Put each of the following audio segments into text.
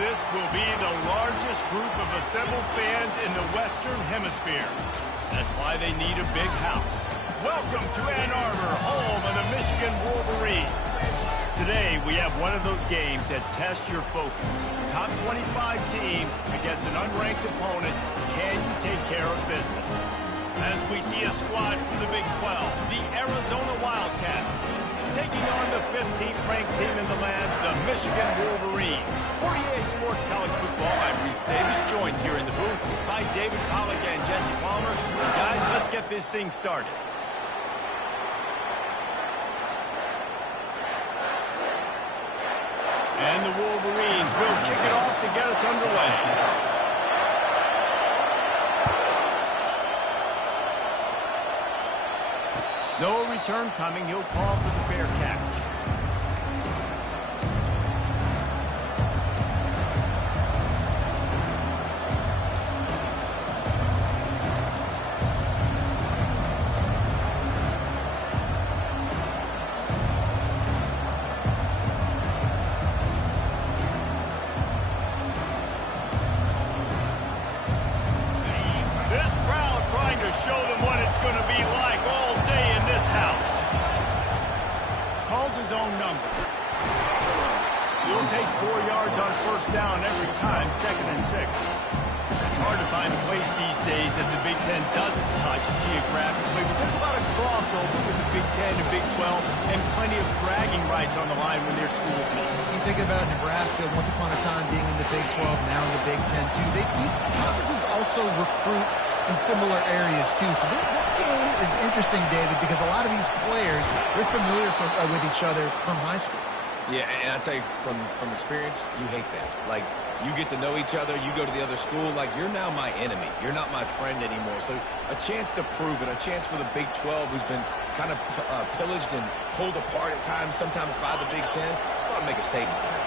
This will be the largest group of assembled fans in the Western Hemisphere. That's why they need a big house. Welcome to Ann Arbor, home of the Michigan Wolverines. Today, we have one of those games that tests your focus. Top 25 team against an unranked opponent. Can you take care of business? As we see a squad from the Big 12, the Arizona Wildcats, taking on the 15th ranked team in the land, the Michigan Wolverines. For EA Sports College Football, I'm Reese Davis, joined here in the booth by David Pollack and Jesse Palmer. Guys, let's get this thing started. And the Wolverines will kick it off to get us underway. No return coming. He'll call for the fair catch. This crowd trying to show them what it's going to be like all day in this house. Calls his own numbers. He'll take 4 yards on first down every time, 2nd and 6. It's hard to find a place these days that the Big Ten doesn't touch geographically, but there's a lot of crossover with the Big Ten and Big 12 and plenty of bragging rights on the line when their schools meet. You think about Nebraska, once upon a time being in the Big 12, now in the Big 10 too. These conferences also recruit in similar areas too. So this game is interesting, David, because a lot of these players, they're familiar with each other from high school. Yeah, and I tell you, from experience, you hate that. Like, you get to know each other, you go to the other school, like, you're now my enemy. You're not my friend anymore. So a chance to prove it, a chance for the Big 12, who's been kind of pillaged and pulled apart at times, sometimes by the Big 10. Let's go out and make a statement tonight.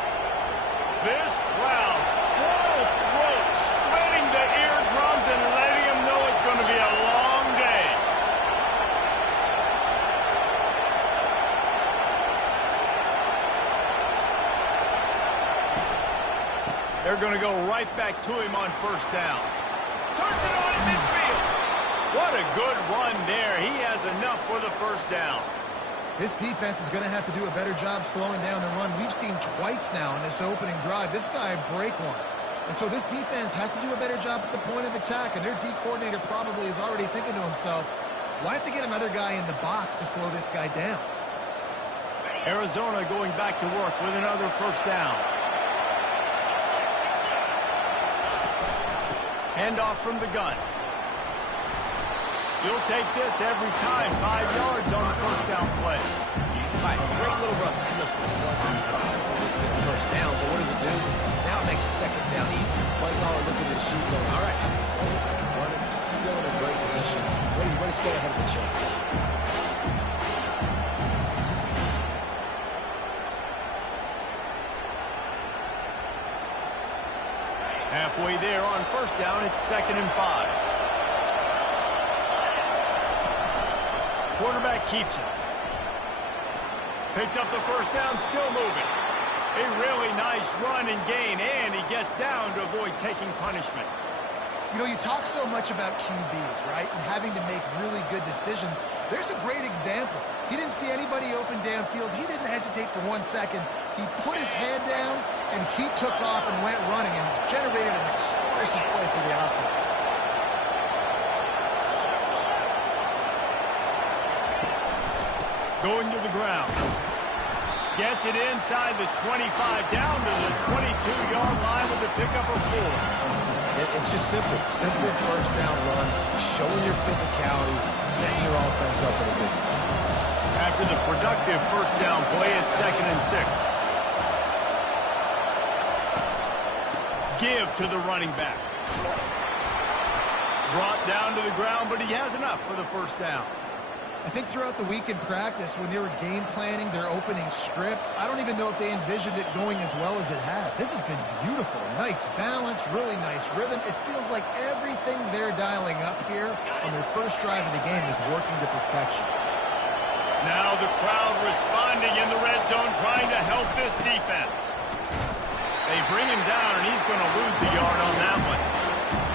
This crowd, full throat, spreading the eardrums and letting them know it's going to be a long day. They're going to go right back to him on first down. Turns it on in midfield. What a good run there. He has enough for the first down. This defense is going to have to do a better job slowing down the run. We've seen twice now in this opening drive. This guy break one. And so this defense has to do a better job at the point of attack, and their D coordinator probably is already thinking to himself, well, I have to get another guy in the box to slow this guy down. Arizona going back to work with another first down. Handoff from the gun. You'll take this every time. 5 yards on the first down play. All right, great little run. Listen, it wasn't first down, but what does it do? Now it makes second down easier. Play caller looking at the shoot going, all right, I can run it. Still in a great position. Ready to stay ahead of the chains. Halfway there on first down, it's 2nd and 5. Quarterback keeps it. Picks up the first down, still moving. A really nice run and gain, and he gets down to avoid taking punishment. You know, you talk so much about QBs, right, and having to make really good decisions. There's a great example. He didn't see anybody open downfield. He didn't hesitate for 1 second. He put his head down, and he took off and went running and generated an explosive play for the offense. Going to the ground. Gets it inside the 25, down to the 22-yard line with the pickup of 4. It's just simple. Simple first down run, showing your physicality, setting your offense up in a good spot. After the productive first down play, it's 2nd and 6. Give to the running back. Brought down to the ground, but he has enough for the first down. I think throughout the week in practice, when they were game planning their opening script, I don't even know if they envisioned it going as well as it has. This has been beautiful. Nice balance, really nice rhythm. It feels like everything they're dialing up here on their first drive of the game is working to perfection. Now the crowd responding in the red zone, trying to help this defense. They bring him down, and he's going to lose a yard on that one.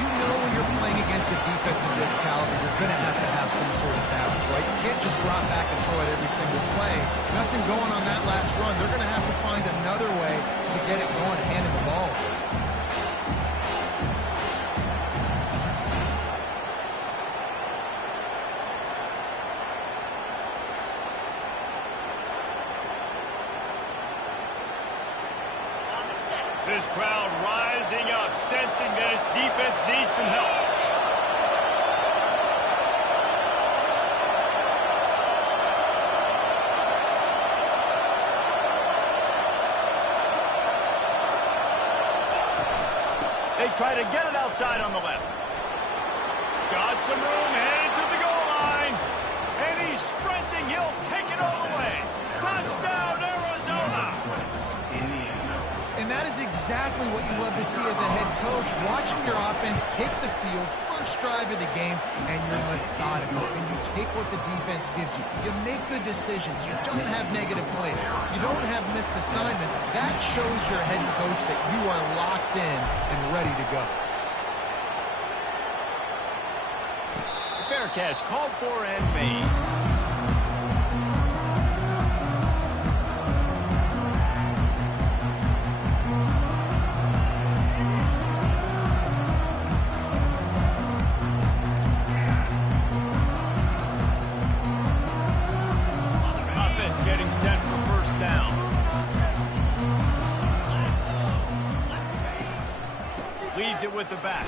You know when you're playing against a defense of this caliber, you're going to have some sort of balance, right? You can't just drop back and throw it every single play. Nothing going on that last run. They're going to have to find another way to get it going, handing the ball. This crowd rising up, sensing that its defense needs some help. They try to get it outside on the left. Got some room, headed to the goal line. And he's sprinting. He'll take it all the way. Touchdown, Arizona! And that is exactly what you love to see as a head coach, watching your offense take the field, first drive of the game, and you're methodical, and you take what the defense gives you. You make good decisions. You don't have negative plays. You don't have missed assignments. That shows your head coach that you are locked in and ready to go. Fair catch, called for and made. Getting set for first down. Leads it with the back.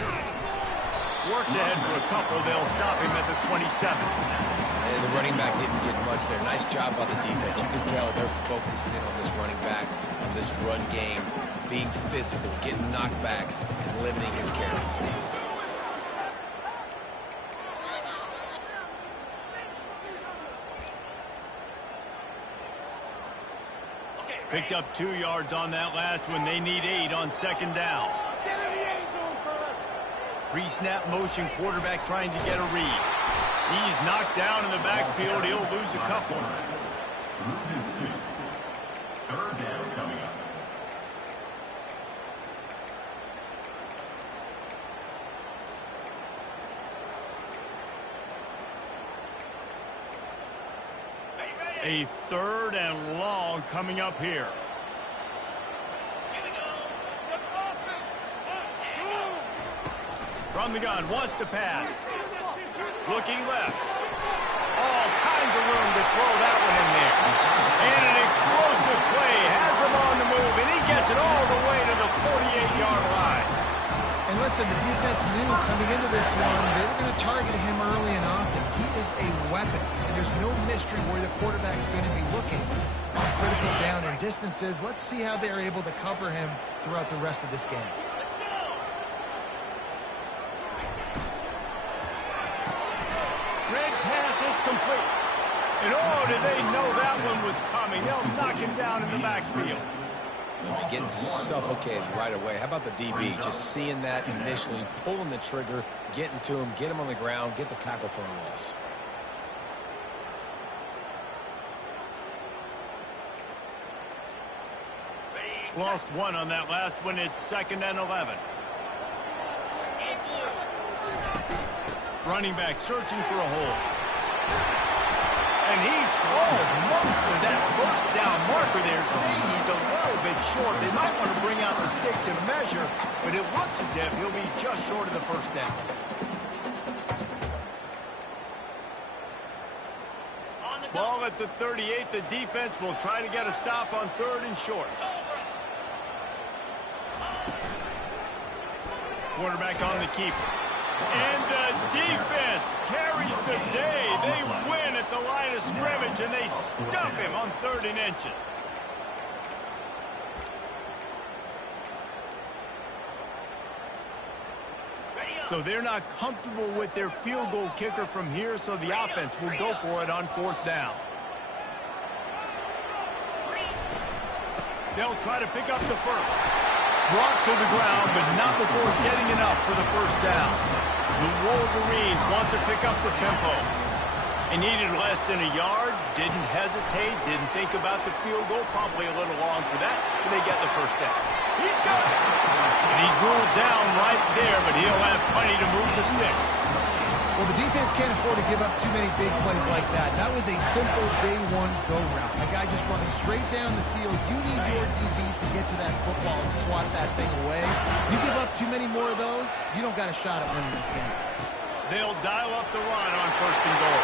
Works ahead for a couple. They'll stop him at the 27. And the running back didn't get much there. Nice job by the defense. You can tell they're focused in on this running back, on this run game, being physical, getting knockbacks, and limiting his carries. Picked up 2 yards on that last one. They need 8 on second down. Pre-snap motion, quarterback trying to get a read. He's knocked down in the backfield. He'll lose a couple. Third down coming up. A third and long coming up here. From the gun, wants to pass. Looking left. All kinds of room to throw that one in there. And an explosive play has him on the move, and he gets it all the way to the 48-yard line. And listen, the defense knew coming into this one, they were going to target him early and often. He is a weapon, and there's no mystery where the quarterback's going to be looking on critical down and distances. Let's see how they're able to cover him throughout the rest of this game. Red pass, it's complete. And oh, did they know that one was coming. They'll knock him down in the backfield. Getting suffocated right away. How about the DB? Just seeing that initially, pulling the trigger, getting to him, get him on the ground, get the tackle for a loss. Lost 1 on that last one. It's 2nd and 11. Running back searching for a hole. And he's almost to that first down marker there, saying he's a little bit short. They might want to bring out the sticks and measure, but it looks as if he'll be just short of the first down. Ball at the 38. The defense will try to get a stop on 3rd and short. Quarterback on the keeper. And the defense carries the day. They win at the line of scrimmage, and they stuff him on 3rd and inches. So they're not comfortable with their field goal kicker from here, so the offense will go for it on 4th down. They'll try to pick up the first. Brought to the ground, but not before getting enough for the first down. The Wolverines want to pick up the tempo. They needed less than a yard, didn't hesitate, didn't think about the field goal, probably a little long for that, but they get the first down. He's got it. And he's ruled down right there, but he'll have plenty to move the sticks. Well, the defense can't afford to give up too many big plays like that. That was a simple day one go route. A guy just running straight down the field. You need your DBs to get to that football and swat that thing away. You give up too many more of those, you don't got a shot at winning this game. They'll dial up the run on 1st and goal.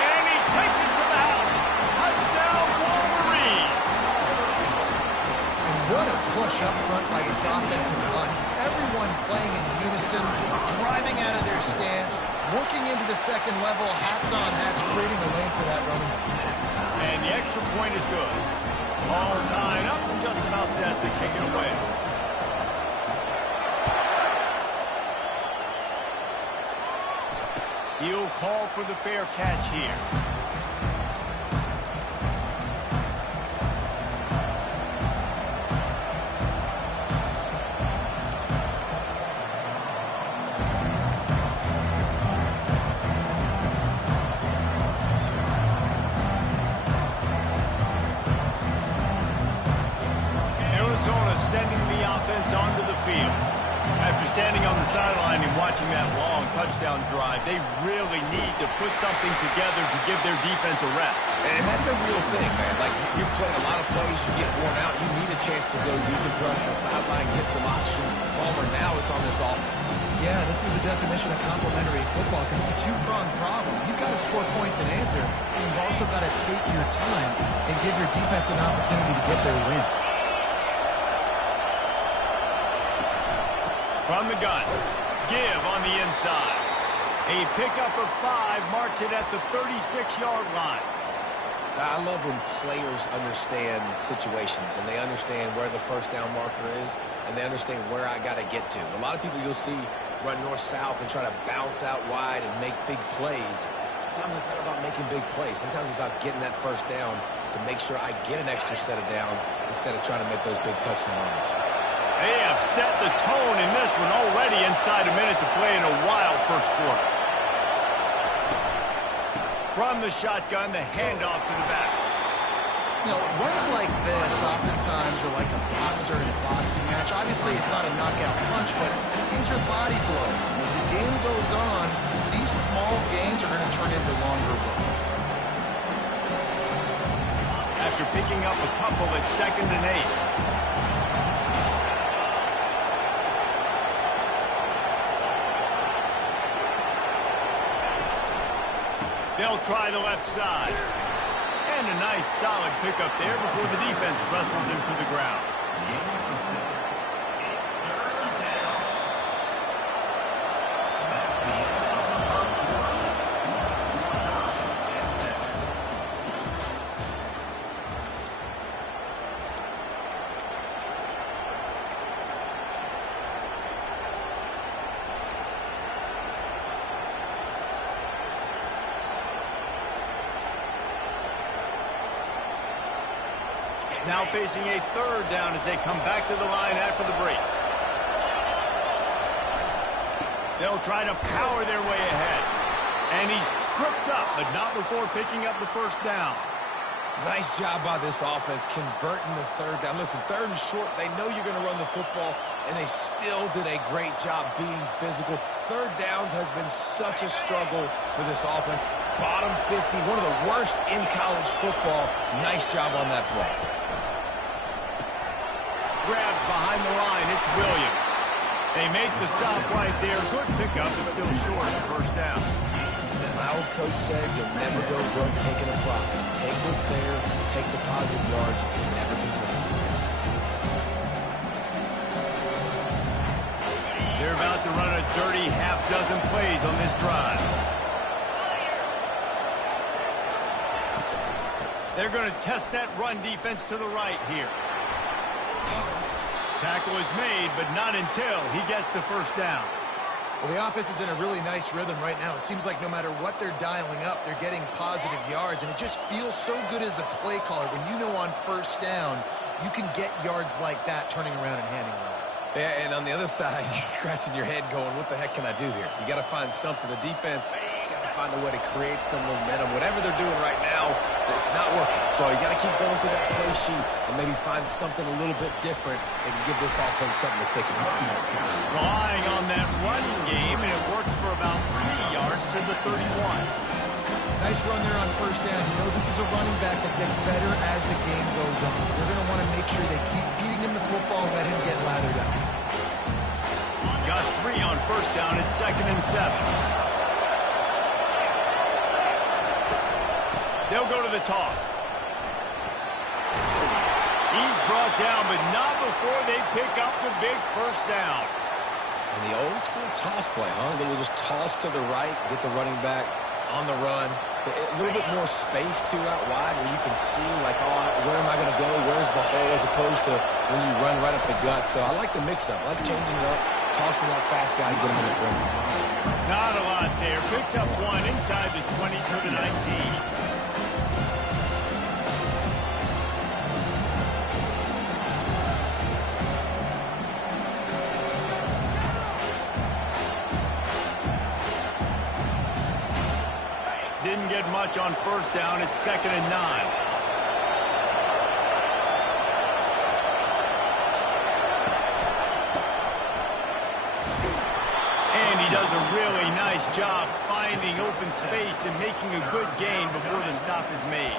And he takes it to the house. Touchdown, Wolverine. And what a push up front by this offensive line. Everyone playing in unison, driving out of their stance, working into the second level, hats on hats, creating a lane for that running back. And the extra point is good. All tied up and just about set to kick it away. He'll call for the fair catch here. Sending the offense onto the field. After standing on the sideline and watching that long touchdown drive, they really need to put something together to give their defense a rest. And that's a real thing, man. Like, you're playing a lot of plays, you get worn out, you need a chance to go decompress on the sideline, get some oxygen. Palmer, now it's on this offense. Yeah, this is the definition of complementary football because it's a two-pronged problem. You've got to score points and answer, and you've also got to take your time and give your defense an opportunity to get their win. From the gun, give on the inside. A pickup of 5 marks it at the 36-yard line. I love when players understand situations and they understand where the first down marker is and they understand where I got to get to. A lot of people you'll see run north-south and try to bounce out wide and make big plays. Sometimes it's not about making big plays. Sometimes it's about getting that first down to make sure I get an extra set of downs instead of trying to make those big touchdown runs. They have set the tone in this one already inside a minute to play in a wild first quarter. From the shotgun, the handoff to the back. You know, runs like this oftentimes are like a boxer in a boxing match. Obviously, it's not a knockout punch, but these are body blows. And as the game goes on, these small gains are going to turn into longer runs. After picking up a couple at 2nd and 8. They'll try the left side. And a nice, solid pickup there before the defense wrestles him to the ground. Now facing a 3rd down as they come back to the line after the break. They'll try to power their way ahead. And he's tripped up, but not before picking up the first down. Nice job by this offense converting the 3rd down. Listen, 3rd and short, they know you're going to run the football, and they still did a great job being physical. 3rd downs has been such a struggle for this offense. Bottom 50, one of the worst in college football. Nice job on that play. Grabbed behind the line, it's Williams. They make the stop right there. Good pickup, but still short of the first down. My old coach said you'll never go broke taking a profit. Take what's there, take the positive yards, and never complain. They're about to run a dirty half-dozen plays on this drive. They're going to test that run defense to the right here. Tackle is made, but not until he gets the first down. Well, the offense is in a really nice rhythm right now. It seems like no matter what they're dialing up, they're getting positive yards, and it just feels so good as a play caller when you know on first down you can get yards like that turning around and handing it off. Yeah, and on the other side, you're scratching your head going, what the heck can I do here? You got to find something. The defense has got to find a way to create some momentum. Whatever they're doing right now, it it's not working. So you got to keep going through that play sheet and maybe find something a little bit different and give this offense something to think about. Relying on that running game, and it works for about 3 yards to the 31. Nice run there on first down. You know, this is a running back that gets better as the game goes on. So they're going to want to make sure they keep feeding him the football, let him get lathered up. Got 3 on first down. It's 2nd and 7. They'll go to the toss. He's brought down, but not before they pick up the big first down. And the old school toss play, huh? They will just toss to the right, get the running back on the run. A little bit more space, too, out wide where you can see, like, oh, where am I going to go? Where's the hole? As opposed to when you run right up the gut. So I like the mix-up. I like changing it up, tossing that fast guy, get him in the perimeter. Not a lot there. Picks up 1 inside the 20 to the 19. Didn't get much on first down. It's 2nd and 9. And he does a really nice job finding open space and making a good gain before the stop is made.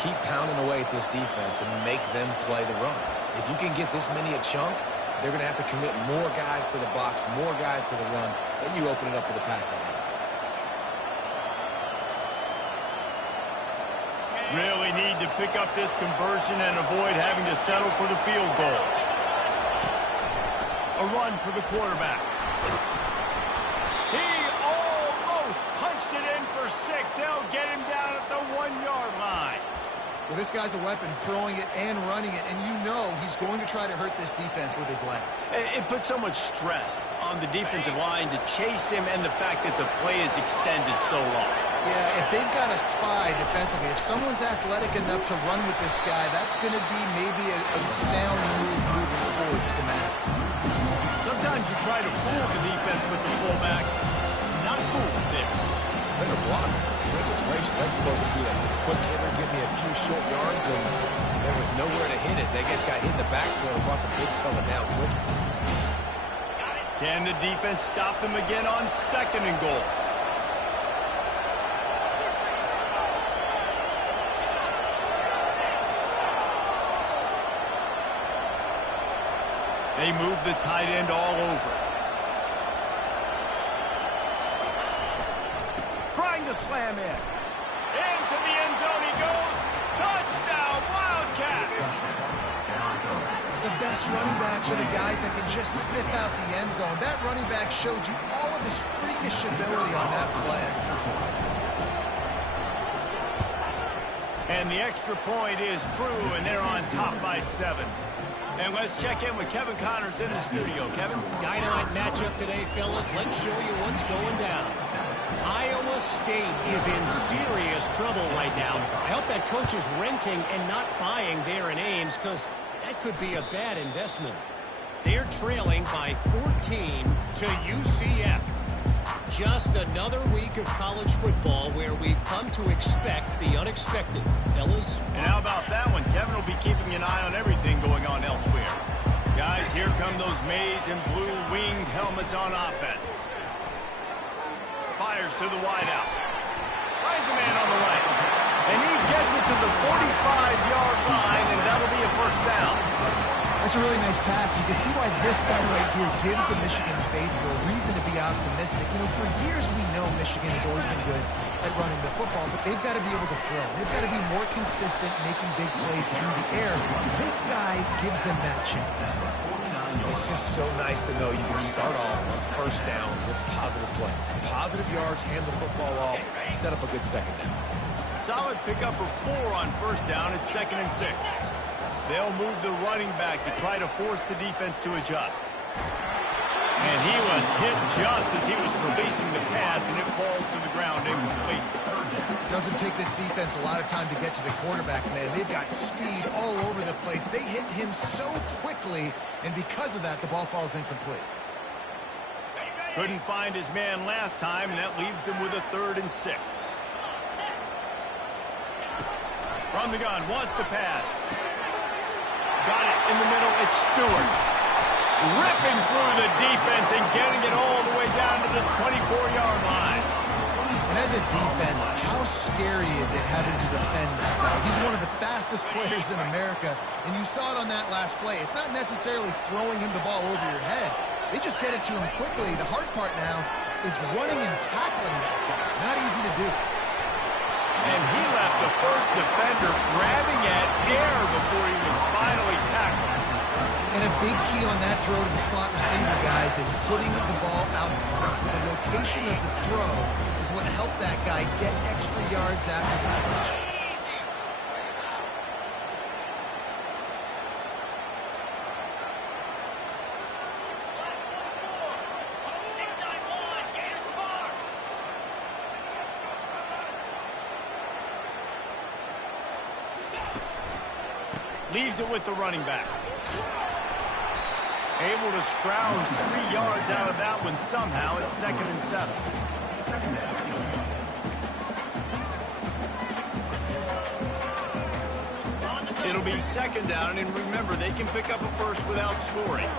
Keep pounding away at this defense and make them play the run. If you can get this many a chunk, they're going to have to commit more guys to the box, more guys to the run. Then you open it up for the passing game. Really need to pick up this conversion and avoid having to settle for the field goal. A run for the quarterback. He almost punched it in for 6. They'll get him down at the 1-yard line. Well, this guy's a weapon, throwing it and running it, and you know he's going to try to hurt this defense with his legs. It puts so much stress on the defensive line to chase him and the fact that the play is extended so long. Yeah, if they've got a spy defensively, if someone's athletic enough to run with this guy, that's going to be maybe a sound move moving forward schematic. Sometimes you try to fool the defense with the fullback. Not fooled there. Better block. Goodness gracious, that's supposed to be a quick hitter, give me a few short yards, and there was nowhere to hit it. They just got hit in the backfield and brought the big fella down quick. Can the defense stop them again on 2nd and goal? They move the tight end all over. Trying to slam in. Into the end zone he goes. Touchdown, Wildcats! The best running backs are the guys that can just snip out the end zone. That running back showed you all of his freakish ability on that play. And the extra point is true, and they're on top by 7. And let's check in with Kevin Connors in the studio. Kevin? Dynamite matchup today, fellas. Let's show you what's going down. Iowa State is in serious trouble right now. I hope that coach is renting and not buying there in Ames, because that could be a bad investment. They're trailing by 14 to UCF. Just another week of college football where we've come to expect the unexpected. Fellas? And how about that one? Kevin will be keeping an eye on everything going on elsewhere. Guys, here come those maize and blue winged helmets on offense. Fires to the wideout. Finds a man on the right. And he gets it to the 45-yard line, and that'll be a first down. That's a really nice pass. You can see why this guy right here gives the Michigan faithful a reason to be optimistic. You know, for years we know Michigan has always been good at running the football, but they've got to be able to throw. They've got to be more consistent, making big plays through the air. This guy gives them that chance. It's just so nice to know you can start off on first down with positive plays. Positive yards, hand the football off, set up a good second down. Solid pickup of 4 on first down. It's 2nd and 6. They'll move the running back to try to force the defense to adjust. And he was hit just as he was releasing the pass, and it falls to the ground incomplete. Doesn't take this defense a lot of time to get to the quarterback, man. They've got speed all over the place. They hit him so quickly, and because of that, the ball falls incomplete. Couldn't find his man last time, and that leaves him with a 3rd and 6. From the gun, wants to pass. Got it in the middle. It's Stewart. Ripping through the defense and getting it all the way down to the 24-yard line. And as a defense, how scary is it having to defend this guy? He's one of the fastest players in America, and you saw it on that last play. It's not necessarily throwing him the ball over your head. They just get it to him quickly. The hard part now is running and tackling that guy. Not easy to do. And he left the first defender grabbing at air before he was finally tackled. And a big key on that throw to the slot receiver, guys, is putting the ball out in front. The location of the throw is what helped that guy get extra yards after the catch. Leaves it with the running back. Able to scrounge 3 yards out of that one somehow. It's 2nd and 7. It'll be 2nd down, and remember, they can pick up a first without scoring.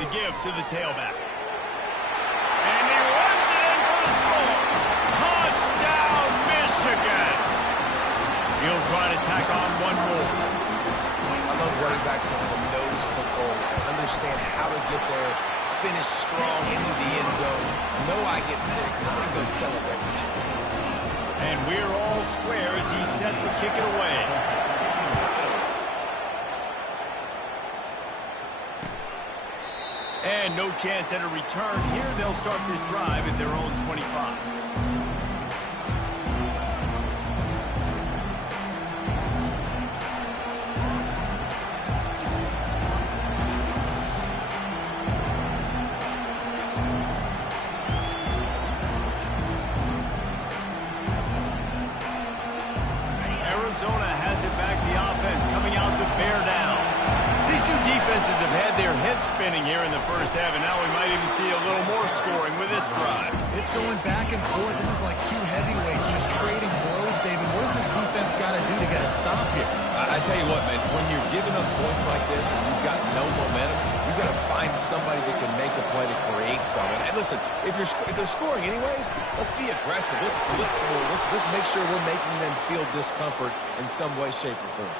The give to the tailback. And he runs it in for the score. Touchdown, Michigan. He'll try to tack on one more. I love running backs that have a nose for the goal, understand how to get there, finish strong into the end zone. Know I get 6, and I'm going to go celebrate the champions. And we're all square as he's set to kick it away. And no chance at a return here. They'll start this drive at their own 25. Arizona has it back. The offense coming out to bear down. These two defenses have had their heads spinning here in the first half, and now we might even see a little more scoring with this drive. It's going back and forth. This is like two heavyweights just trading blows, David. What does this defense got to do to get a stop here? I tell you what, man, when you're giving up points like this and you've got no momentum, you've got to find somebody that can make a play to create something. And listen, if they're scoring anyways, let's be aggressive. Let's blitz more. Let's make sure we're making them feel discomfort in some way, shape, or form.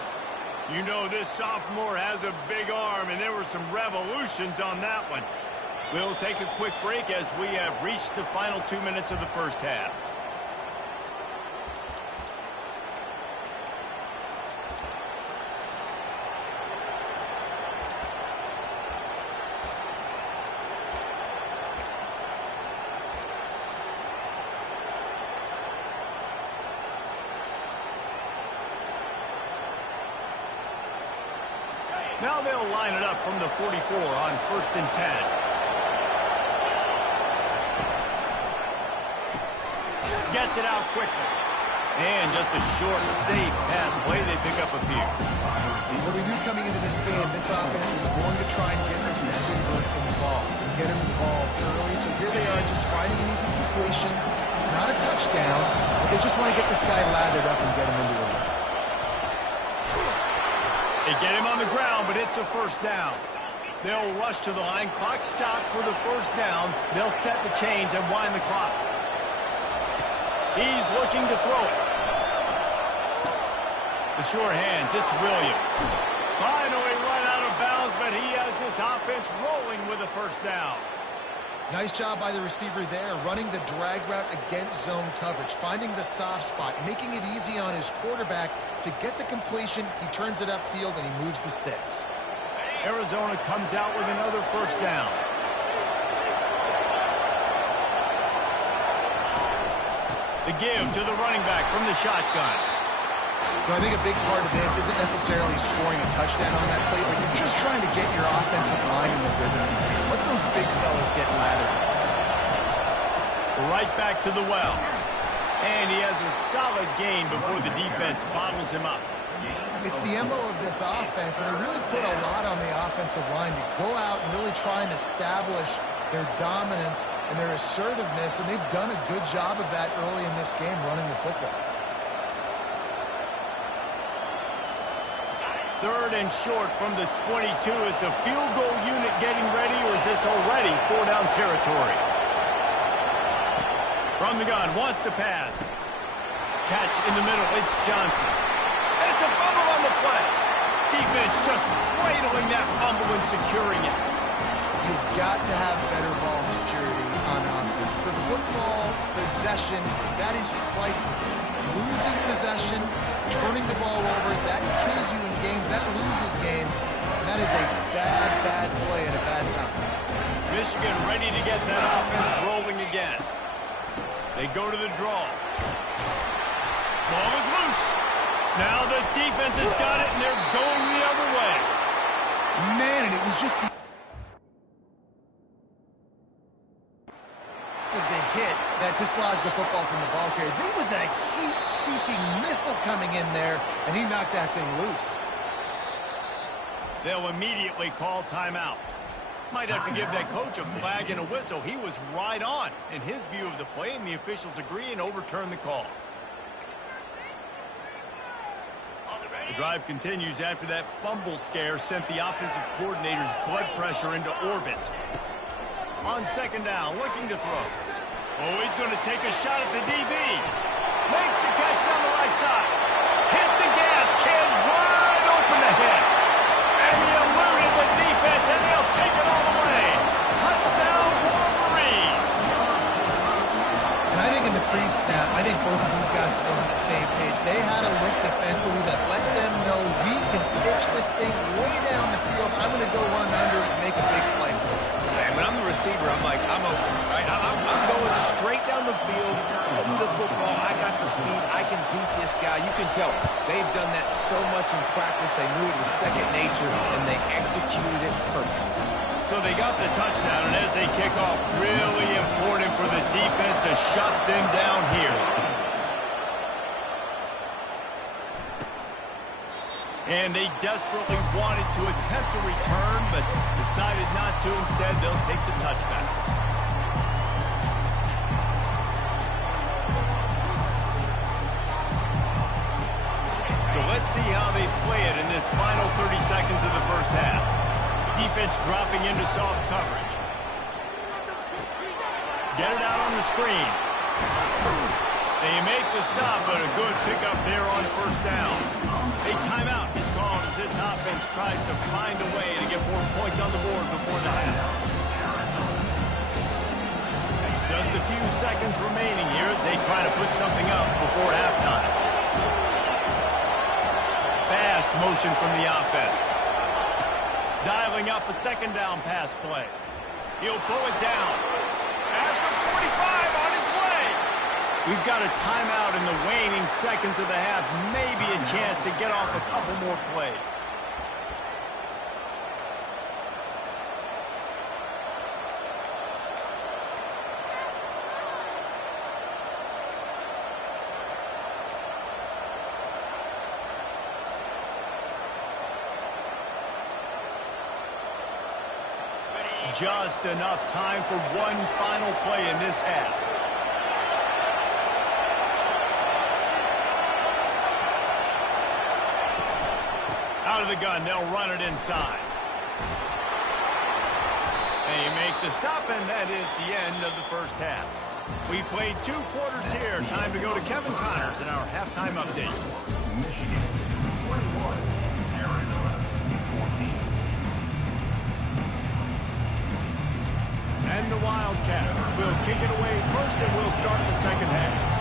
You know this sophomore has a big arm, and there were some revolutions on that one. We'll take a quick break as we have reached the final 2 minutes of the first half. Now they'll line it up from the 44 on 1st and 10. Gets it out quickly. And just a short, safe pass play. They pick up a few. Well, we knew coming into this game, this offense was going to try and get this receiver involved and get him involved early. So here they are just finding an easy completion. It's not a touchdown, but they just want to get this guy lathered up and get him into a run. They get him on the ground, but it's a first down. They'll rush to the line. Clock stopped for the first down. They'll set the chains and wind the clock. He's looking to throw it. The sure hands, it's Williams. Finally run out of bounds, but he has this offense rolling with a first down. Nice job by the receiver there, running the drag route against zone coverage, finding the soft spot, making it easy on his quarterback to get the completion. He turns it upfield, and he moves the sticks. Arizona comes out with another first down. The give to the running back from the shotgun. I think a big part of this isn't necessarily scoring a touchdown on that play, but you're just trying to get your offensive line in the rhythm. Let those big fellas get lathered. Right back to the well. And he has a solid gain before the defense bottles him up. It's the MO of this offense, and they really put a lot on the offensive line to go out and really try and establish their dominance, and their assertiveness, and they've done a good job of that early in this game running the football. 3rd and short from the 22. Is the field goal unit getting ready, or is this already 4-down territory? From the gun, wants to pass. Catch in the middle, it's Johnson. And it's a fumble on the play. Defense just cradling that fumble and securing it. You've got to have better ball security on offense. The football possession, that is priceless. Losing possession, turning the ball over, that kills you in games, that loses games. And that is a bad, bad play at a bad time. Michigan ready to get that offense rolling again. They go to the draw. Ball is loose. Now the defense has got it, and they're going the other way. Man, and it was just the hit that dislodged the football from the ball carrier. There was a heat-seeking missile coming in there, and he knocked that thing loose. They'll immediately call timeout. Might have to give that coach a flag and a whistle. He was right on in his view of the play, and the officials agree and overturn the call. The drive continues after that fumble scare sent the offensive coordinator's blood pressure into orbit. On 2nd down, looking to throw. Oh, he's going to take a shot at the DB. Makes the catch on the right side. Hit the gas, kid, wide open ahead. And he eluded the defense, and they'll take it all the way. Touchdown, Wolverines. And I think in the pre-snap, I think both of these guys are on the same page. They had a look defensively that let them know we can pitch this thing way down the field. I'm going to go run under and make a big play. When I'm the receiver, I'm like, I'm open, right? I'm going straight down the field, throw me the football. I got the speed. I can beat this guy. You can tell they've done that so much in practice. They knew it was second nature, and they executed it perfectly. So they got the touchdown, and as they kick off, really important for the defense to shut them down here. And they desperately wanted to attempt a return, but decided not to. Instead, they'll take the touchback. So let's see how they play it in this final 30 seconds of the first half. Defense dropping into soft coverage. Get it out on the screen. They make the stop, but a good pickup there on 1st down. A timeout is called as this offense tries to find a way to get more points on the board before the half. Just a few seconds remaining here as they try to put something up before halftime. Fast motion from the offense. Dialing up a 2nd down pass play. He'll pull it down. After 45 on its way. We've got a timeout in the waning seconds of the half. Maybe a chance to get off a couple more plays. Just enough time for one final play in this half. Out of the gun, they'll run it inside. They make the stop, and that is the end of the first half. We played 2 quarters here. Time to go to Kevin Connors in our halftime update. Michigan 21, Arizona 14. And the Wildcats will kick it away first, and we'll start the second half.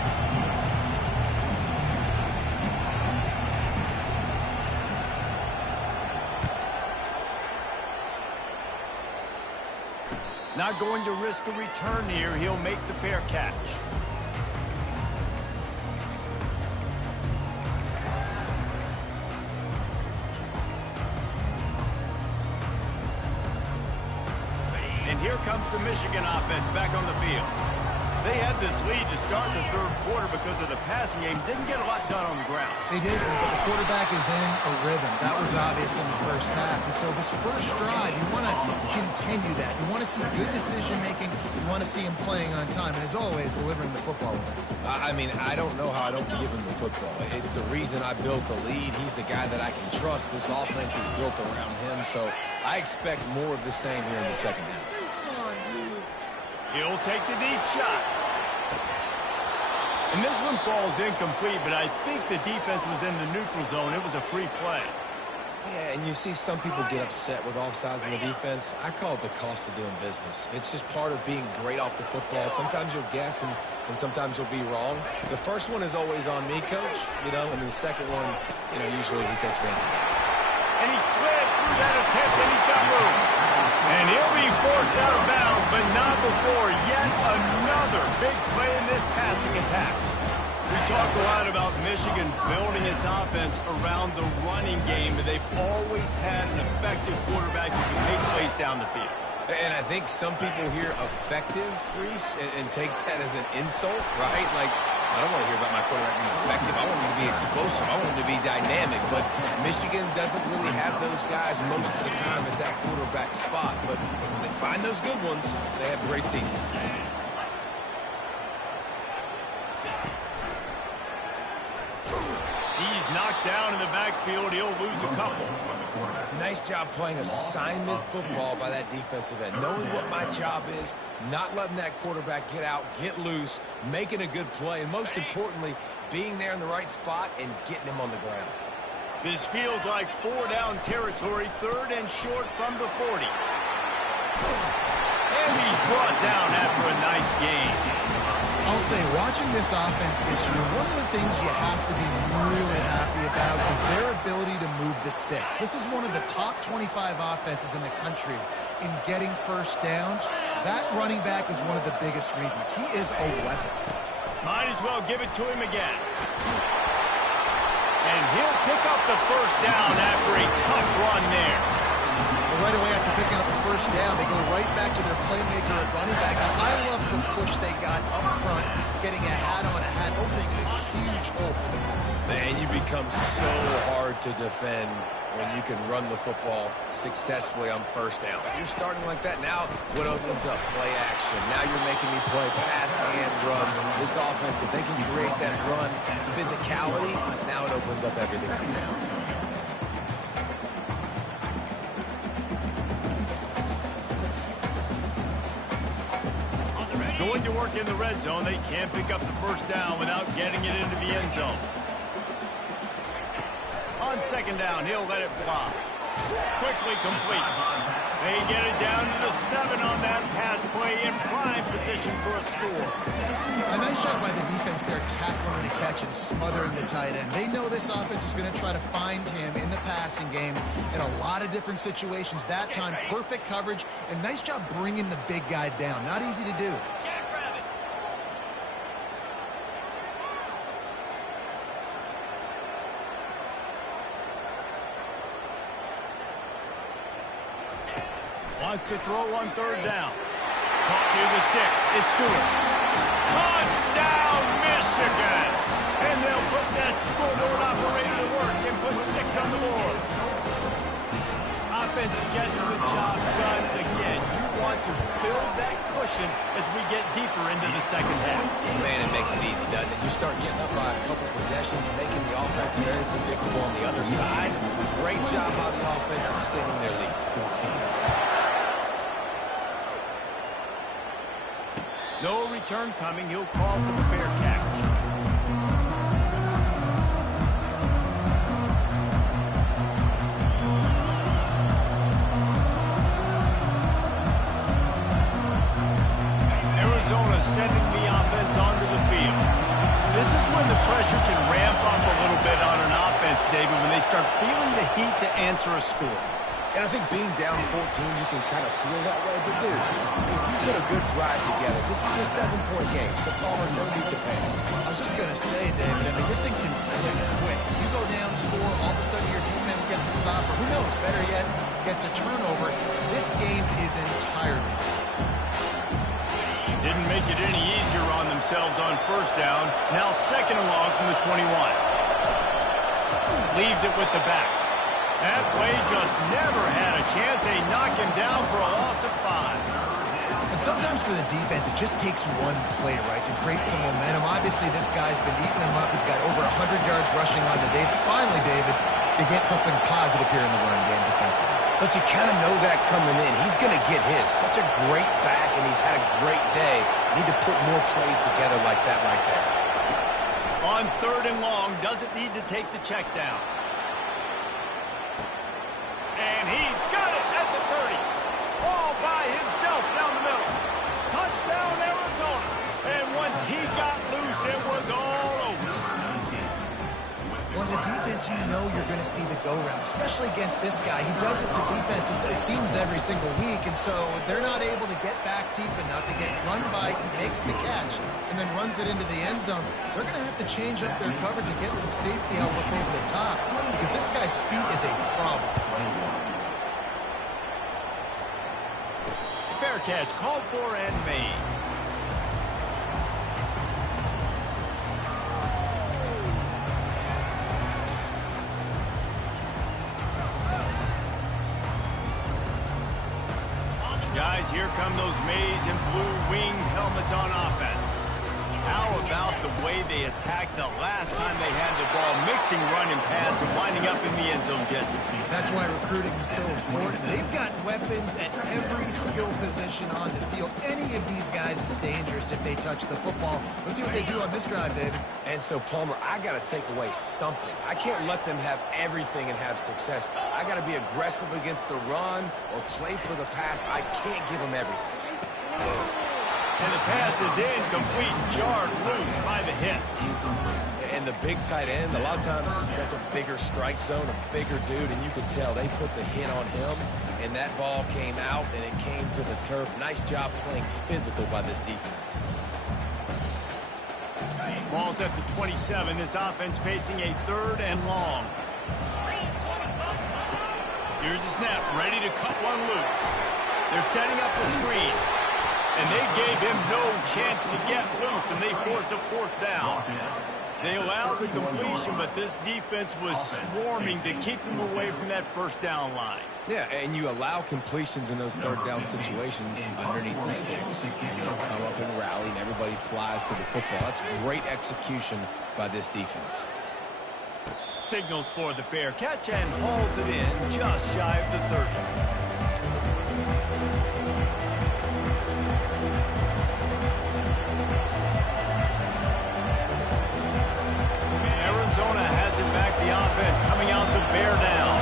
Not going to risk a return here. He'll make the fair catch. And here comes the Michigan offense back on the field. They had this lead to start the third quarter because of the passing game. Didn't get a lot done on the ground. They didn't, but the quarterback is in a rhythm. That was obvious in the first half. And so this first drive, you want to continue that. You want to see good decision-making. You want to see him playing on time. And as always, delivering the football. I mean, I don't know how I don't give him the football. It's the reason I built the lead. He's the guy that I can trust. This offense is built around him. So I expect more of the same here in the second half. He'll take the deep shot. And this one falls incomplete, but I think the defense was in the neutral zone. It was a free play. Yeah, and you see some people get upset with offsides in the defense. I call it the cost of doing business. It's just part of being great off the football. Sometimes you'll guess, and sometimes you'll be wrong. The first one is always on me, Coach, and then the second one, usually he takes advantage. And he slid through that attempt, and he's got room. And he'll be forced out of bounds, but not before yet another big play in this passing attack. We talk a lot about Michigan building its offense around the running game, but they've always had an effective quarterback who can make plays down the field. And I think some people hear effective, Reese, and take that as an insult, right? Like, I don't want to hear about my quarterback being effective. I want him to be explosive. I want him to be dynamic. But Michigan doesn't really have those guys most of the time at that quarterback spot. But when they find those good ones, they have great seasons. He's knocked down in the backfield. He'll lose a couple. Nice job playing assignment football by that defensive end. Knowing what my job is, not letting that quarterback get out, get loose, making a good play, and most importantly, being there in the right spot and getting him on the ground. This feels like 4-down territory, third and short from the 40. And he's brought down after a nice game. I'll say, watching this offense this year, one of the things you have to be really happy about is their ability to move the sticks. This is one of the top 25 offenses in the country in getting first downs. That running back is one of the biggest reasons. He is a weapon. Might as well give it to him again. And he'll pick up the first down after a tough run there. Right away after picking up the first down, they go right back to their playmaker at running back. And I love the push they got up front, getting a hat on a hat, opening a huge hole for them. Man, you become so hard to defend when you can run the football successfully on first down. You're starting like that. Now, what opens up? Play action. Now you're making me play pass and run. This offense, if they can create that run physicality, now it opens up everything else. Going to work in the red zone. They can't pick up the first down without getting it into the end zone. On second down, he'll let it fly. Quickly complete. They get it down to the 7 on that pass play, in prime position for a score. A nice job by the defense there, tackling the catch and smothering the tight end. They know this offense is going to try to find him in the passing game in a lot of different situations. That time, perfect coverage, and nice job bringing the big guy down. Not easy to do. Wants to throw on third down. Caught near the sticks. It's Stewart. Touchdown, Michigan! And they'll put that scoreboard operator to work and put 6 on the board. Offense gets the job done again. You want to build that cushion as we get deeper into the second half. Man, it makes it easy, doesn't it? You start getting up by a couple possessions, making the offense very predictable on the other side. Great job by the offense extending their lead. No return coming. He'll call for the fair catch. Arizona sending the offense onto the field. This is when the pressure can ramp up a little bit on an offense, David, when they start feeling the heat to answer a score. And I think being down 14, you can kind of feel that way. But, dude, if you put a good drive together, this is a 7-point game, so Palmer, no need to panic. I was just going to say, David, I mean, this thing can flip quick. You go down, score, all of a sudden your defense gets a stop, or who knows, better yet, gets a turnover. This game is entirely Did didn't make it any easier on themselves on first down. Now second and long from the 21. Leaves it with the back. That play just never had a chance. They knock him down for a loss of 5. And sometimes for the defense, it just takes one play, right, to create some momentum. Obviously, this guy's been eating him up. He's got over 100 yards rushing on the day. Finally, David, you get something positive here in the run game defensively. But you kind of know that coming in. He's going to get his. Such a great back, and he's had a great day. Need to put more plays together like that right there. On third and long, doesn't need to take the check down. And he's got it at the 30. All by himself down the middle. Touchdown, Arizona. And once he got loose, it was all over. Well, as a defense, you know you're going to see the go-round, especially against this guy. He does it to defenses, it seems, every single week. And so if they're not able to get back deep enough to get run by, he makes the catch and then runs it into the end zone, they're going to have to change up their coverage and get some safety help up over the top because this guy's speed is a problem. Fair catch called for and made. Guys, here come those maize and blue winged helmets on offense. How about the way they attacked the last time they had the ball, mixing run and pass and winding up in the end zone, Jesse? That's why recruiting is so important. They've got weapons at every skill position on the field. Any of these guys is dangerous if they touch the football. Let's see what they do on this drive, David. And so, Palmer, I got to take away something. I can't let them have everything and have success. I got to be aggressive against the run or play for the pass. I can't give them everything. And the pass is incomplete, jarred loose by the hit. And the big tight end, a lot of times that's a bigger strike zone, a bigger dude, and you can tell they put the hit on him, and that ball came out, and it came to the turf. Nice job playing physical by this defense. Ball's at the 27. This offense facing a third and long. Here's the snap, ready to cut one loose. They're setting up the screen. And they gave him no chance to get loose, and they force a fourth down. They allowed the completion, but this defense was swarming to keep them away from that first down line. Yeah, and you allow completions in those third down situations underneath the sticks, and they'll come up and rally, and everybody flies to the football. That's great execution by this defense. Signals for the fair catch and hauls it in just shy of the 30. Arizona has it back, the offense coming out to bear down.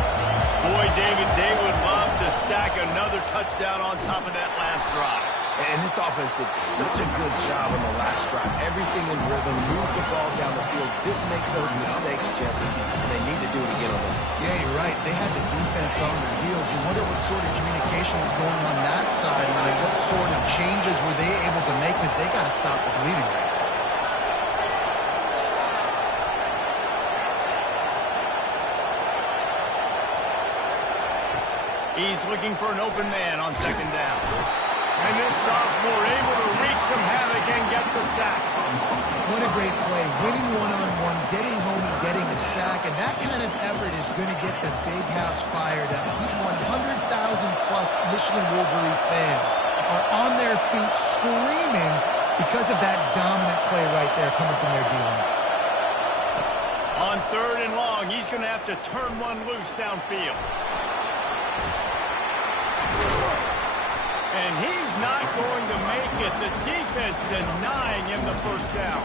Boy, David, they would love to stack another touchdown on top of that last drive. And this offense did such a good job on the last drive. Everything in rhythm, moved the ball down the field, didn't make those mistakes, Jesse. They need to do it again on this one. Yeah, you're right. They had the defense on their heels. You wonder what sort of communication was going on that side. I mean, what sort of changes were they able to make because they got to stop the bleeding right now. He's looking for an open man on second down. And this sophomore able to wreak some havoc and get the sack. What a great play. Winning one-on-one, getting home and getting a sack. And that kind of effort is going to get the big house fired up. These 100,000-plus Michigan Wolverine fans are on their feet screaming because of that dominant play right there coming from their D-line. On third and long, he's going to have to turn one loose downfield. And he's not going to make it. The defense denying him the first down.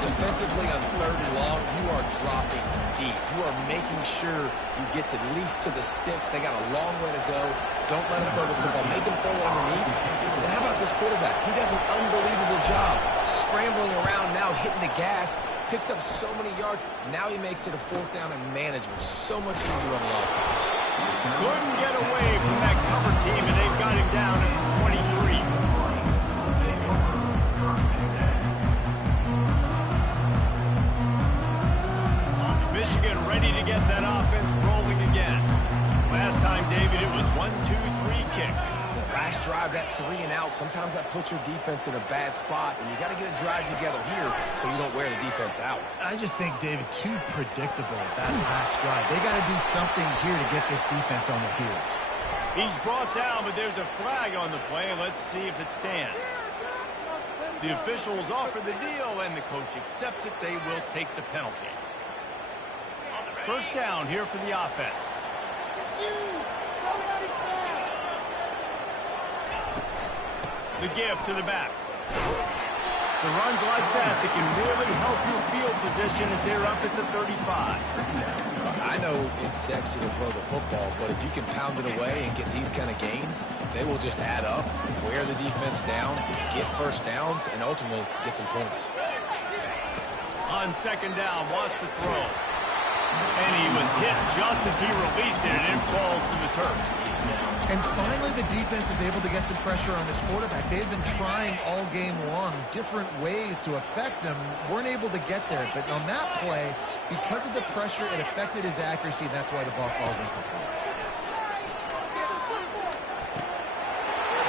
Defensively on third and long, you are dropping deep. You are making sure you get at least to the sticks. They got a long way to go. Don't let him throw the football. Make him throw it underneath. And how about this quarterback? He does an unbelievable job scrambling around, now hitting the gas, picks up so many yards. Now he makes it a fourth down and management. So much easier on the offense. Couldn't get away from that cover team, and they've got him down at the 23. Michigan ready to get that offense rolling again. Last time, David, it was 1-2-3 kick. The last drive, that 3 and out, sometimes that puts your defense in a bad spot, and you got to get a drive together here so you don't wear the defense out. I just think, David, too predictable that last drive. They got to do something here to get this defense on their heels. He's brought down, but there's a flag on the play. Let's see if it stands. The officials offer the deal, and the coach accepts it. They will take the penalty. First down here for the offense. The give to the back. So runs like that can really help your field position as they're up at the 35. I know it's sexy to throw the football, but if you can pound it away and get these kind of gains, they will just add up, wear the defense down, get first downs, and ultimately get some points. On second down, wants to throw. And he was hit just as he released it, and it falls to the turf. And finally, the defense is able to get some pressure on this quarterback. They've been trying all game long different ways to affect him. Weren't able to get there. But on that play, because of the pressure, it affected his accuracy, and that's why the ball falls incomplete.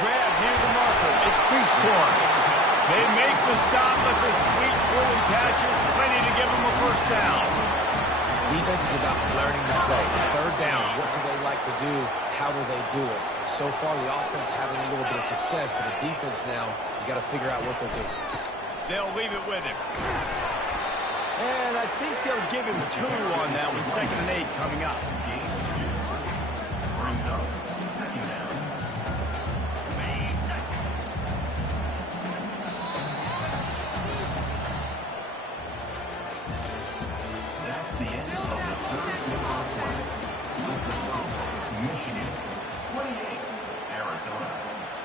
Grab near the marker. It's Prieskorn. They make the stop, but the sweet pulling catch is plenty to give them a first down. Defense is about learning the plays. Third down, what do they like to do? How do they do it? So far, the offense having a little bit of success, but the defense now, you got to figure out what they're doing. They'll leave it with him. And I think they'll give him 2 on that one. 2nd and 8 coming up. Brings up second down. That's the end of the third quarter play. With the score, Michigan 28, Arizona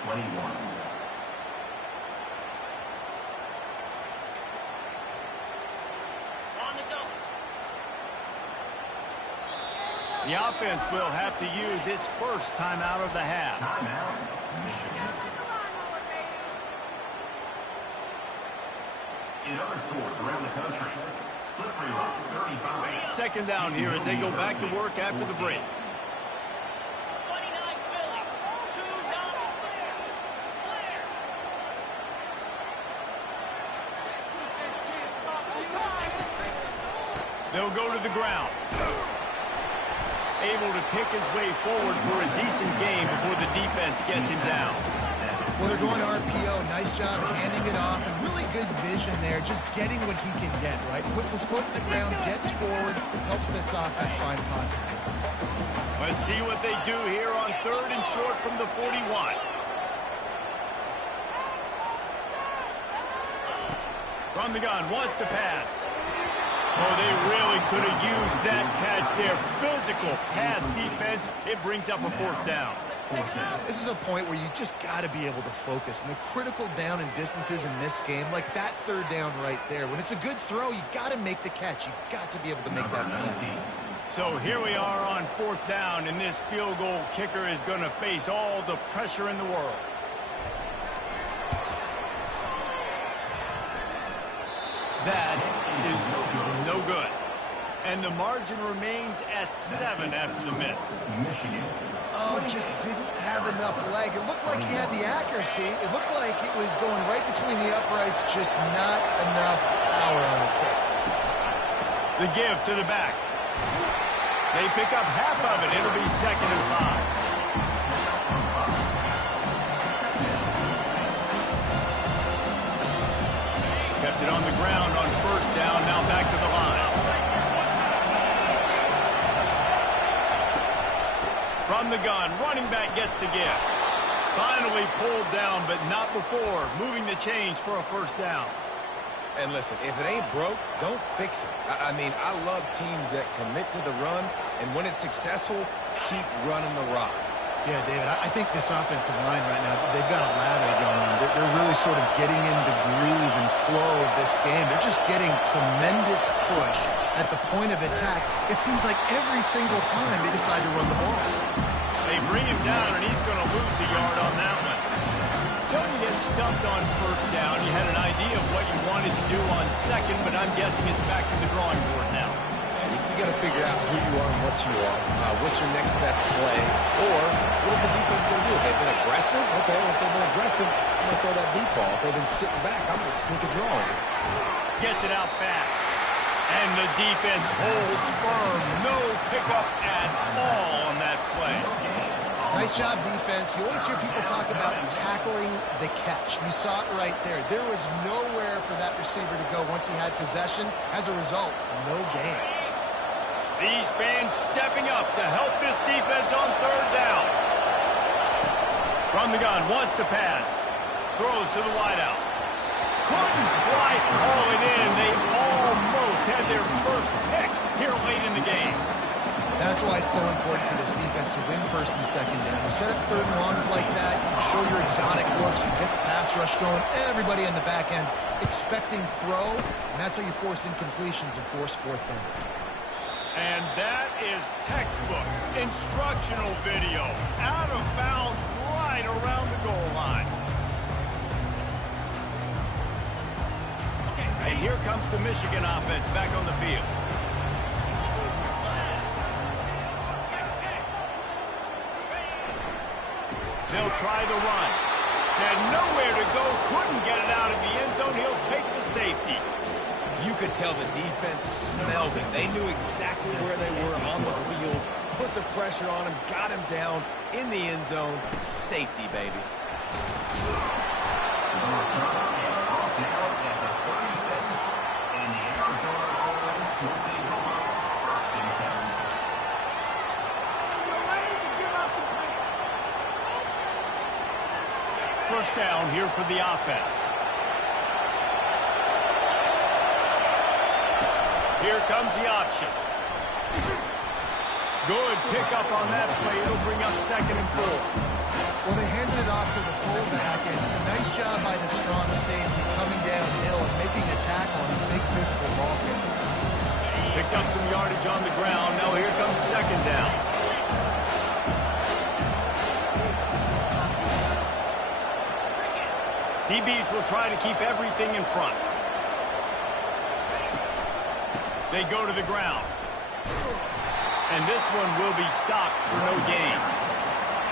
21. The offense will have to use its first timeout of the half. Timeout, Michigan. In other sports around the country, Slippery Rock 35. Second down here as they go back to work after the break. They'll go to the ground. Able to pick his way forward for a decent game before the defense gets him down. Well, they're going to RPO. Nice job handing it off. And really good vision there, just getting what he can get, right? Puts his foot in the ground, gets forward, helps this offense find positive defense. Let's see what they do here on 3rd and short from the 41. From the gun, wants to pass. Oh, they really could have used that catch there. Physical pass defense. It brings up a 4th down. This is a point where you just got to be able to focus. And the critical down and distances in this game, like that 3rd down right there. When it's a good throw, you got to make the catch. You got to be able to make that play. So here we are on 4th down, and this field goal kicker is going to face all the pressure in the world. That is no good. And the margin remains at 7 after the miss. Oh, just didn't have enough leg. It looked like he had the accuracy. It looked like it was going right between the uprights, just not enough power on the kick. The give to the back. They pick up half of it. It'll be 2nd and 5. Kept it on the ground on 1st down, now back to the line. From the gun, running back gets to give. Finally pulled down, but not before. Moving the chains for a 1st down. And listen, if it ain't broke, don't fix it. I mean, I love teams that commit to the run, and when it's successful, keep running the rock. Yeah, David, I think this offensive line right now, they've got a lather going on. They're really sort of getting in the groove and flow of this game. They're just getting tremendous push at the point of attack. It seems like every single time they decide to run the ball. They bring him down, and he's going to lose a yard on that one. So you get stuffed on 1st down. You had an idea of what you wanted to do on 2nd, but I'm guessing it's back to the drawing board now. And you got to figure out who you are and what you are. What's your next best play? Or what is the defense going to do? If they've been aggressive, okay, well, if they've been aggressive, I'm going to throw that deep ball. If they've been sitting back, I might sneak a draw in. Gets it out fast. And the defense holds firm. No pickup at all on that play. Nice job, defense. You always hear people talk about tackling the catch. You saw it right there. There was nowhere for that receiver to go once he had possession. As a result, no gain. These fans stepping up to help this defense on third down. From the gun, wants to pass. Throws to the wideout. Couldn't quite haul it in. They almost had their first pick here late in the game. That's why it's so important for this defense to win first and second down. You set up third and longs like that, you can show your exotic looks, you get the pass rush going, everybody on the back end expecting throw, and that's how you force incompletions and force fourth downs. And that is textbook instructional video. Out of bounds right around the goal line. And here comes the Michigan offense back on the field. They'll try the run. Had nowhere to go, couldn't get it out of the end zone. He'll take the safety. You could tell the defense smelled it. They knew exactly where they were on the field, put the pressure on him, got him down in the end zone. Safety, baby. First down here for the offense. Here comes the option. Good pickup on that play. It'll bring up 2nd and 4. Well, they handed it off to the fullback, and a nice job by the strong safety coming downhill and making a tackle on a big physical ball carrier. Picked up some yardage on the ground. Now here comes 2nd down. DBs will try to keep everything in front. They go to the ground. And this one will be stopped for no gain.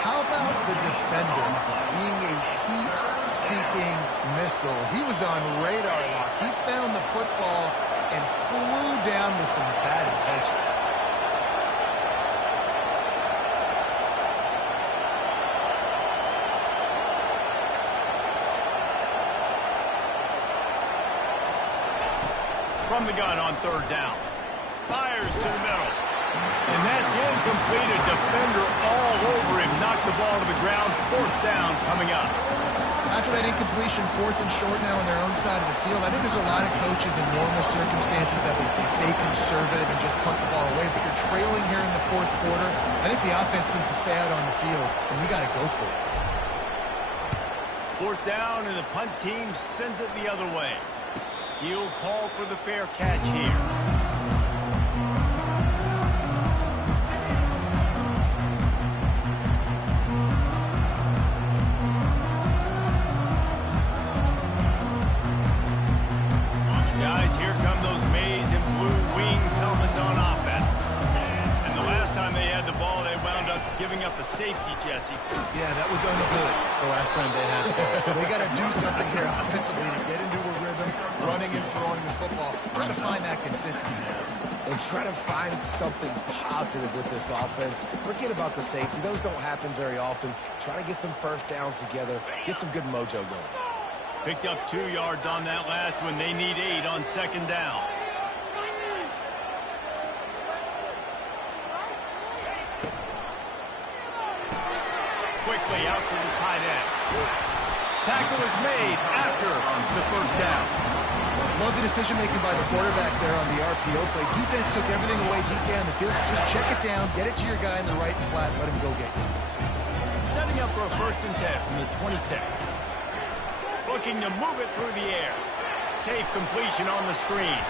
How about the defender being a heat-seeking missile? He was on radar lock. He found the football and flew down with some bad intentions. From the gun on 3rd down. Fires to the middle. And that's incomplete. A defender all over him. Knocked the ball to the ground. 4th down coming up. After that incompletion, 4th and short now on their own side of the field, I think there's a lot of coaches in normal circumstances that would stay conservative and just punt the ball away. But you're trailing here in the 4th quarter. I think the offense needs to stay out on the field, and you got to go for it. 4th down, and the punt team sends it the other way. He'll call for the fair catch here. Guys, here come those maize and blue wing helmets on offense. And the last time they had the ball, they wound up giving up a safety, Jesse. Yeah, that was ungood the last time they had the ball. So they got to do something here offensively to get into a rhythm, running and throwing the football. Try to find that consistency. And try to find something positive with this offense. Forget about the safety. Those don't happen very often. Try to get some first downs together. Get some good mojo going. Picked up 2 yards on that last one. They need 8 on 2nd down. Quickly out to the tight end. Tackle is made after the 1st down. Love the decision-making by the quarterback there on the RPO play. Defense took everything away deep down the field. So just check it down, get it to your guy in the right flat, let him go get yards. Setting up for a 1st and 10 from the 26. Looking to move it through the air. Safe completion on the screen.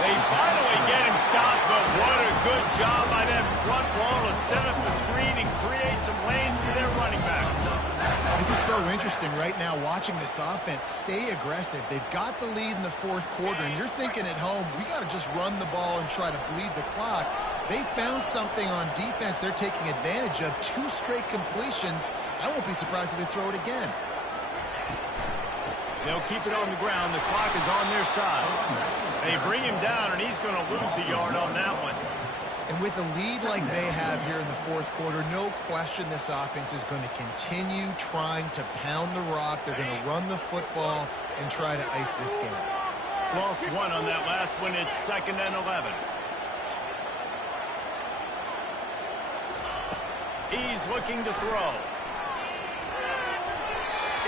They finally get him stopped, but what a good job by that front wall to set up the screen and create some lanes for their running back. This is so interesting right now watching this offense stay aggressive. They've got the lead in the fourth quarter, and you're thinking at home, we got to just run the ball and try to bleed the clock. They found something on defense they're taking advantage of. 2 straight completions. I won't be surprised if they throw it again. They'll keep it on the ground. The clock is on their side. They bring him down, and he's going to lose a yard on that one. And with a lead like they have here in the fourth quarter, no question this offense is going to continue trying to pound the rock. They're going to run the football and try to ice this game. Lost 1 on that last one. It's 2nd and 11. He's looking to throw.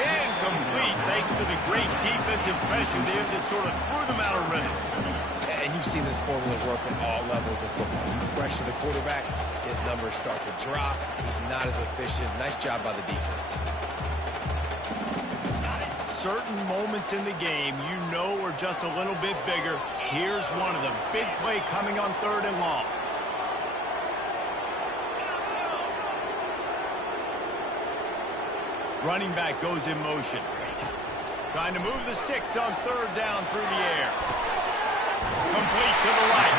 Incomplete, thanks to the great defensive pressure there that sort of threw them out of rhythm. And you've seen this formula work at all levels of football. You pressure the quarterback, his numbers start to drop. He's not as efficient. Nice job by the defense. Certain moments in the game you know are just a little bit bigger. Here's one of them. Big play coming on 3rd and long. Running back goes in motion. Trying to move the sticks on 3rd down through the air. Complete to the right.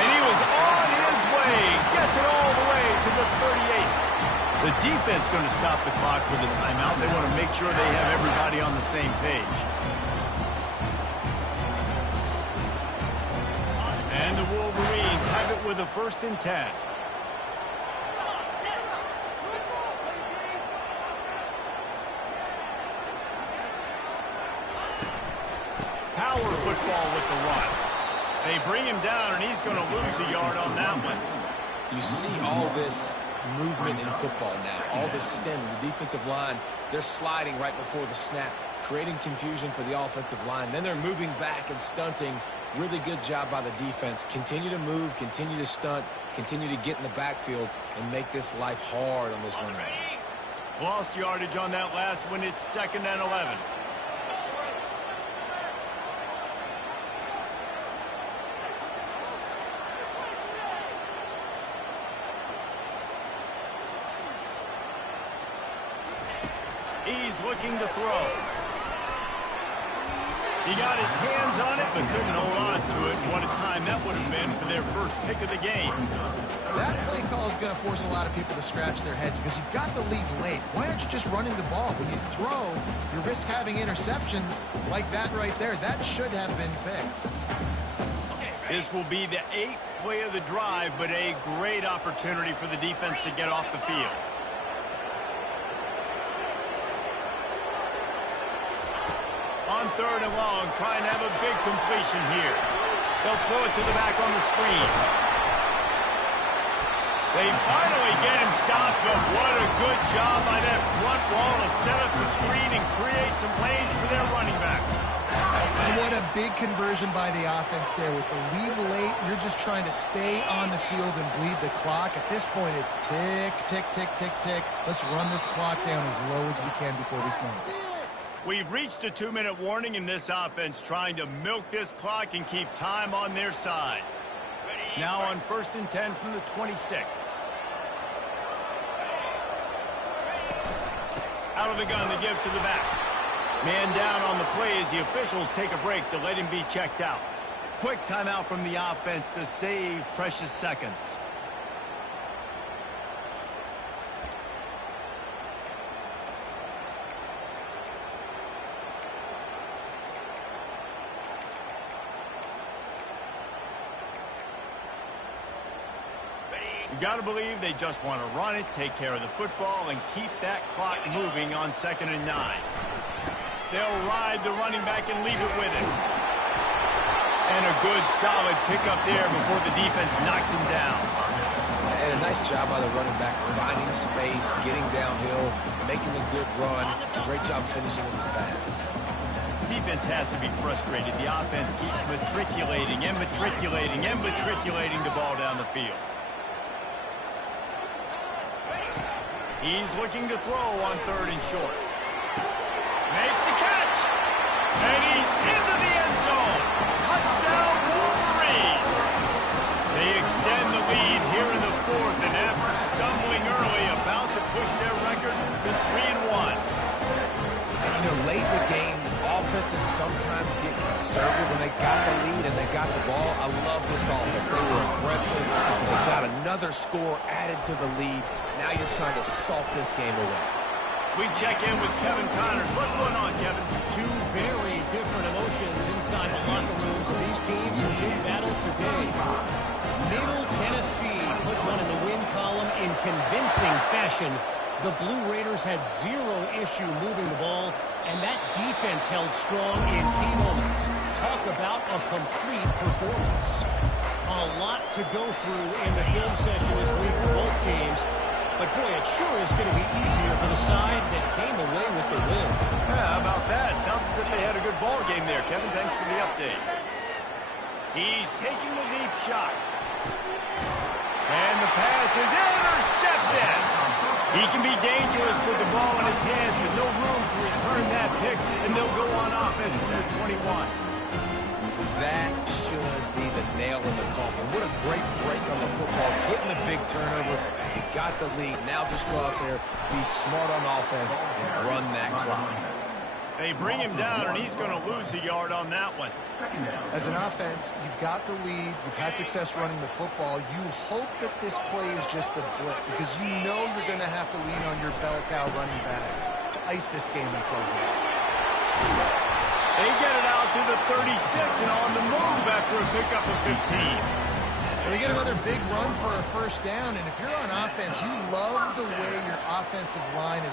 And he was on his way. Gets it all the way to the 38. The defense going to stop the clock with a timeout. They want to make sure they have everybody on the same page. And the Wolverines have it with a 1st and 10. Power football with the run. They bring him down, and he's going to lose a yard on that one. You see all this movement in football now, all this stemming. The defensive line, they're sliding right before the snap, creating confusion for the offensive line. Then they're moving back and stunting. Really good job by the defense. Continue to move, continue to stunt, continue to get in the backfield and make this life hard on this running back. Lost yardage on that last one. It's 2nd and 11. He's looking to throw. He got his hands on it, but couldn't hold on to it. What a time that would have been for their first pick of the game. That play call is going to force a lot of people to scratch their heads because you've got the lead late. Why aren't you just running the ball? When you throw, you risk having interceptions like that right there. That should have been picked. This will be the 8th play of the drive, but a great opportunity for the defense to get off the field. On 3rd and long, trying to have a big completion here. They'll throw it to the back on the screen. They finally get him stopped, but what a good job by that front wall to set up the screen and create some lanes for their running back. And what a big conversion by the offense there. With the lead late, you're just trying to stay on the field and bleed the clock. At this point, it's tick, tick, tick, tick, tick. Let's run this clock down as low as we can before we snap. We've reached a 2-minute warning in this offense, trying to milk this clock and keep time on their side. Now on 1st and 10 from the 26. Out of the gun to give to the back. Man down on the play as the officials take a break to let him be checked out. Quick timeout from the offense to save precious seconds. You got to believe they just want to run it, take care of the football, and keep that clock moving on 2nd and 9. They'll ride the running back and leave it with him. And a good, solid pickup there before the defense knocks him down. And a nice job by the running back, finding space, getting downhill, making a good run. Great job finishing with his pads. Defense has to be frustrated. The offense keeps matriculating and matriculating and matriculating the ball down the field. He's looking to throw on 3rd and short. Makes the catch. And he's into the end zone. Touchdown, Wolverine. They extend the lead here in the 4th, and after stumbling early, about to push their record to 3-1. late in the games, offenses sometimes get conservative when they got the lead and they got the ball. I love this offense. They were aggressive. They got another score added to the lead. Now you're trying to salt this game away. We check in with Kevin Connors. What's going on, Kevin? Two very different emotions inside the locker rooms of these teams who did battle today. Middle Tennessee put one in the win column in convincing fashion. The Blue Raiders had zero issue moving the ball, and that defense held strong in key moments. Talk about a complete performance. A lot to go through in the film session this week for both teams. But, boy, it sure is going to be easier for the side that came away with the win. Yeah, how about that? Sounds as if they had a good ball game there, Kevin. Thanks for the update. He's taking the deep shot. And the pass is intercepted. He can be dangerous with the ball in his hands, but no room to return that pick, and they'll go on offense from the 21. That should be the nail in the coffin. What a great break on the football, getting the big turnover. You got the lead. Now just go out there, be smart on offense, and run that clock. They bring him down, and he's going to lose a yard on that one. As an offense, you've got the lead. You've had success running the football. You hope that this play is just a blip because you know you're going to have to lean on your bell cow running back to ice this game and close it out. They get it out to the 36 and on the move after a pickup of 15. They get another big run for a first down, and if you're on offense, you love the way your offensive line is